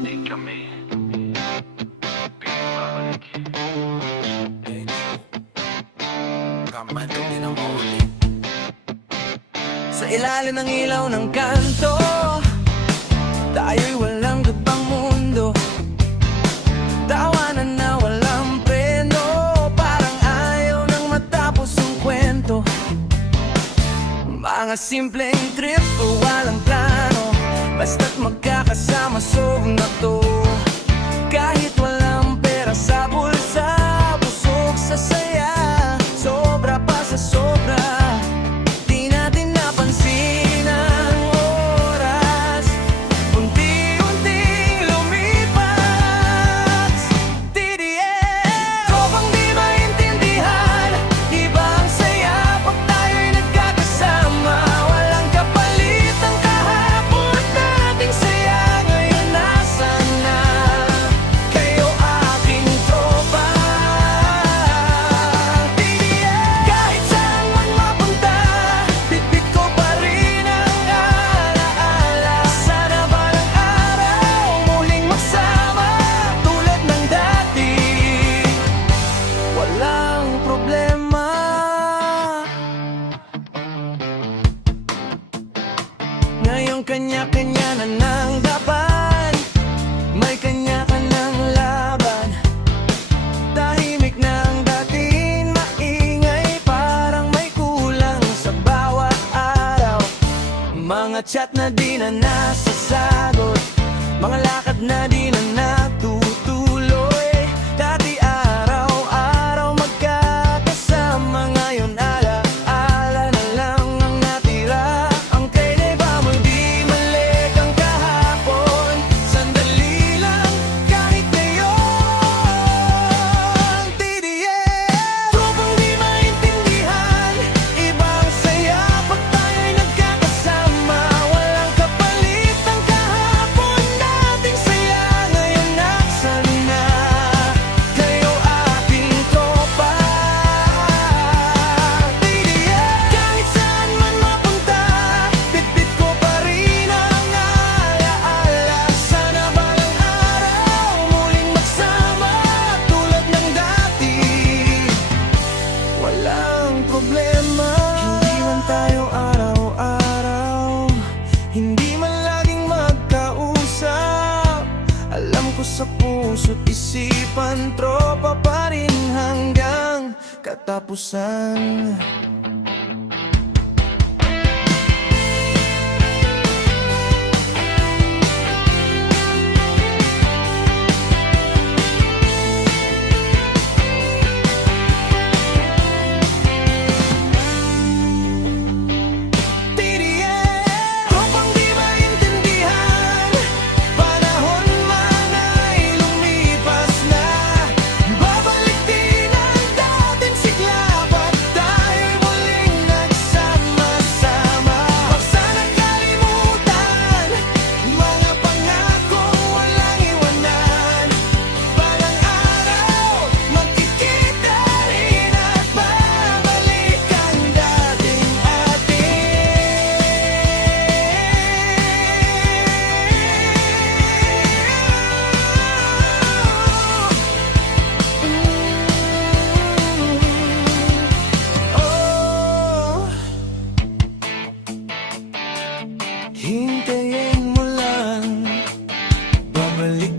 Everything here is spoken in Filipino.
Di kami pinababalik. Kamado din ang ulit. Sa ilalim ng ilaw ng kanto, tayo'y walang gabang mundo. Tawanan na walang preno, parang ayaw nang matapos ang kwento. Mga simpleng trip o walang plano, basta't magkakasama sog na to. Kahit walang pera sa bulsa, busog sa saya, sobra pa sa sobra. Di natin napansin ang oras, unti-unting lumipas. TDS, tropang di maintindihan, iba ang saya pag tayo'y nagkakasama. Walang kapalit ang kahapon nating saya, ngayon nasaan na kayo aking tropa. TDS, kahit saan man mapunta, bitbit ko pa rin ang alaala. Sana balang araw muling magsama tulad ng dati. Walang problema. Ngayon kanya-kanya na ng laban, may kanya ka ng laban. Tahimik na ang dating maingay, parang may kulang sa bawat araw. Mga chat na di na nasasagot, mga lakad na di na natutuloy. Dati araw-araw magkakasama, ngayon ala-ala na lang ang natira. Ang kailan'y bawal di malik ang kahapon, sandali lang kahit ngayon. TDS, tropang di maintindihan, ibang saya pag tayo'y nagkakasama. Walang kapalit ang kahapon nating saya, ngayon nasaan na kayo aking tropa. TDS, kahit saan man mapunta, bitbit ko pa rin ang alaala. Sana balang araw muling magsama tulad ng dati. Walang problema. Hindi man tayo araw-araw, hindi man laging magkausap. Alam ko sa puso't isipan, tropa pa rin hanggang katapusan. TDS, tropang di maintindihan, panahon man ay lumipas na. Babalik din ang dating sigla pag tayo'y muling nagsama-sama. Huwag sanang kalimutan mga pangakong walang iwanan. Balang araw magkikita rin at babalik ang dating atin. Oh, hintayin mo lang, babalik